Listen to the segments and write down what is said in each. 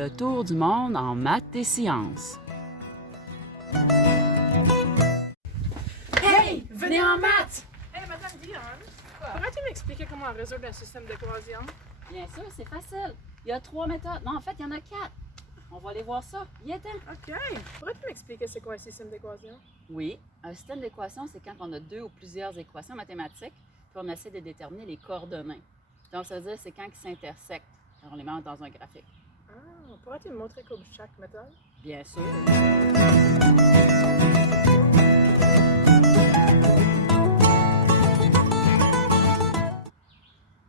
Le tour du monde en maths et sciences. Hey, venez en maths! Hey, Madame Guillaume, pourrais-tu m'expliquer comment résoudre un système d'équations? Bien sûr, c'est facile. Il y a 3 méthodes. Non, en fait, il y en a 4. On va aller voir ça. Y est-il? OK. Pourrais-tu m'expliquer c'est quoi un système d'équations? Oui, un système d'équations, c'est quand on a 2 ou plusieurs équations mathématiques, puis on essaie de déterminer les coordonnées. Donc, ça veut dire que c'est quand ils s'intersectent. Alors, on les met dans un graphique. Ah, pourrais-tu me montrer comme chaque méthode? Bien sûr.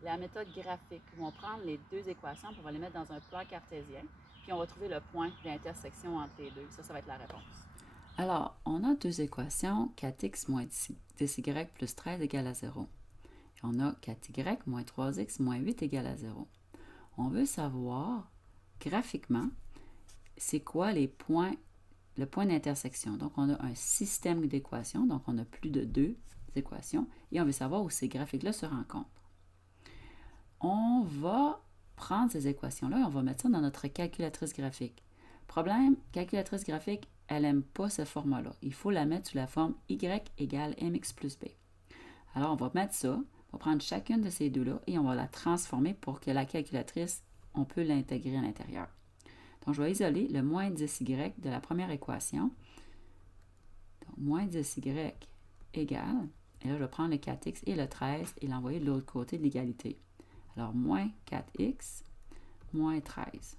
La méthode graphique, où on prend les 2 équations, puis on va les mettre dans un plan cartésien, puis on va trouver le point d'intersection entre les deux. Ça va être la réponse. Alors, on a 2 équations, 4x moins 10y plus 13 égale à 0. Et on a 4y moins 3x moins 8 égale à 0. On veut savoir, graphiquement, c'est quoi le point d'intersection. Donc, on a un système d'équations, donc on a plus de 2 équations, et on veut savoir où ces graphiques-là se rencontrent. On va prendre ces équations-là et on va mettre ça dans notre calculatrice graphique. Problème, calculatrice graphique, elle n'aime pas ce format-là. Il faut la mettre sous la forme y égale mx plus b. Alors, on va mettre ça, on va prendre chacune de ces deux-là et on va la transformer pour que la calculatrice, on peut l'intégrer à l'intérieur. Donc, je vais isoler le moins 10y de la première équation. Donc, moins 10y égale, et là, je vais prendre le 4x et le 13 et l'envoyer de l'autre côté de l'égalité. Alors, moins 4x, moins 13.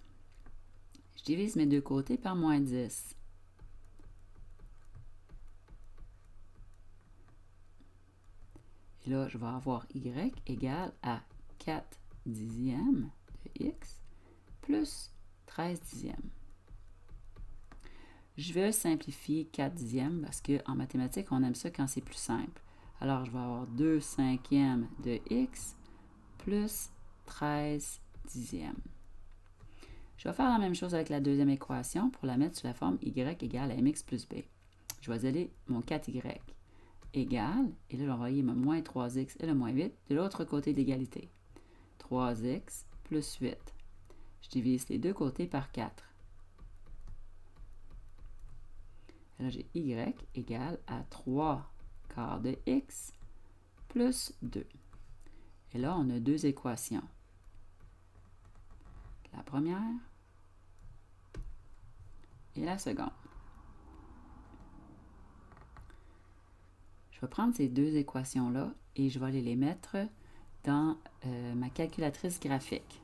Je divise mes deux côtés par moins 10. Et là, je vais avoir y égale à 4 dixièmes de x plus 13 dixièmes. Je vais simplifier 4 dixièmes parce qu'en mathématiques, on aime ça quand c'est plus simple. Alors, je vais avoir 2 cinquièmes de x plus 13 dixièmes. Je vais faire la même chose avec la deuxième équation pour la mettre sous la forme y égale à mx plus b. Je vais isoler mon 4y égale, et là, je vais envoyer mon moins 3x et le moins 8 de l'autre côté de l'égalité. 3x plus 8. Je divise les deux côtés par 4. Et là, j'ai y égale à 3 quarts de x plus 2. Et là, on a 2 équations. La première et la seconde. Je vais prendre ces 2 équations-là et je vais aller les mettre dans ma calculatrice graphique.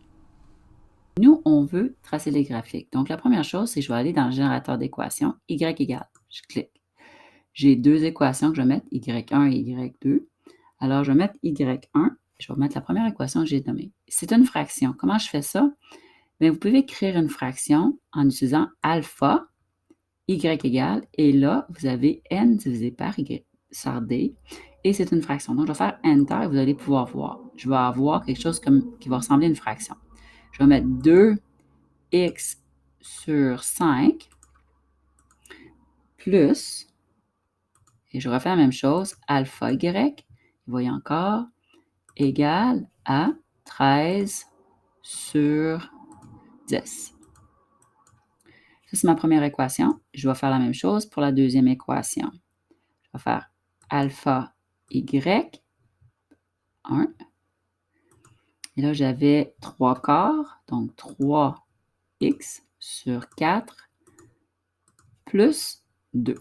Nous, on veut tracer les graphiques. Donc, la première chose, c'est que je vais aller dans le générateur d'équations, y égale. Je clique. J'ai 2 équations que je vais mettre, y1 et y2. Alors, je vais mettre y1. Je vais mettre la première équation que j'ai nommée. C'est une fraction. Comment je fais ça? Bien, vous pouvez écrire une fraction en utilisant alpha, y égale, et là, vous avez n divisé par y sur d, et c'est une fraction. Donc, je vais faire Enter et vous allez pouvoir voir. Je vais avoir quelque chose qui va ressembler à une fraction. Je vais mettre 2x sur 5 plus, et je refais la même chose, alpha y, voyez encore, égale à 13 sur 10. Ça, c'est ma première équation. Je vais faire la même chose pour la deuxième équation. Je vais faire alpha y, 1. Et là, j'avais 3 quarts, donc 3x sur 4 plus 2.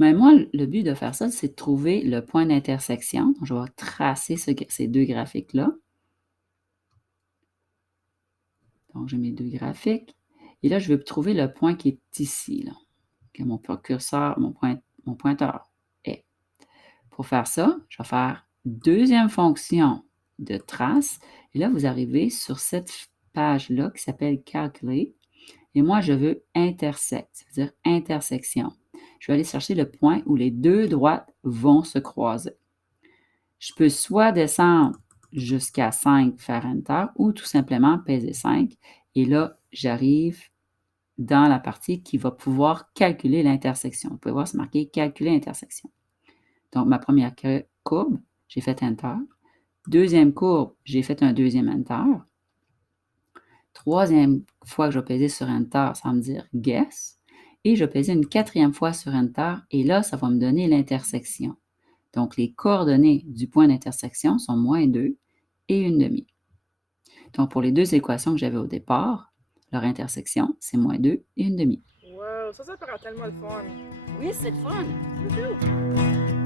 Mais moi, le but de faire ça, c'est de trouver le point d'intersection. Donc, je vais tracer ces deux graphiques-là. Donc, j'ai mes 2 graphiques. Et là, je vais trouver le point qui est ici, là, que mon curseur, mon pointeur est. Pour faire ça, je vais faire deuxième fonction de trace. Et là, vous arrivez sur cette page-là qui s'appelle Calculate. Et moi, je veux intersect, c'est-à-dire intersection. Je vais aller chercher le point où les deux droites vont se croiser. Je peux soit descendre jusqu'à 5, faire Enter, ou tout simplement peser 5. Et là, j'arrive dans la partie qui va pouvoir calculer l'intersection. Vous pouvez voir, c'est marqué Calculer intersection. Donc, ma première courbe, j'ai fait Enter. Deuxième courbe, j'ai fait un deuxième Enter. Troisième fois que je vais peser sur Enter, ça va me dire Guess. Et je vais peser une quatrième fois sur Enter et là, ça va me donner l'intersection. Donc, les coordonnées du point d'intersection sont -2 et 1/2. Donc, pour les deux équations que j'avais au départ, leur intersection, c'est -2 et 1/2. Wow, ça paraît tellement le fun. Oui, c'est le fun! Wouhou!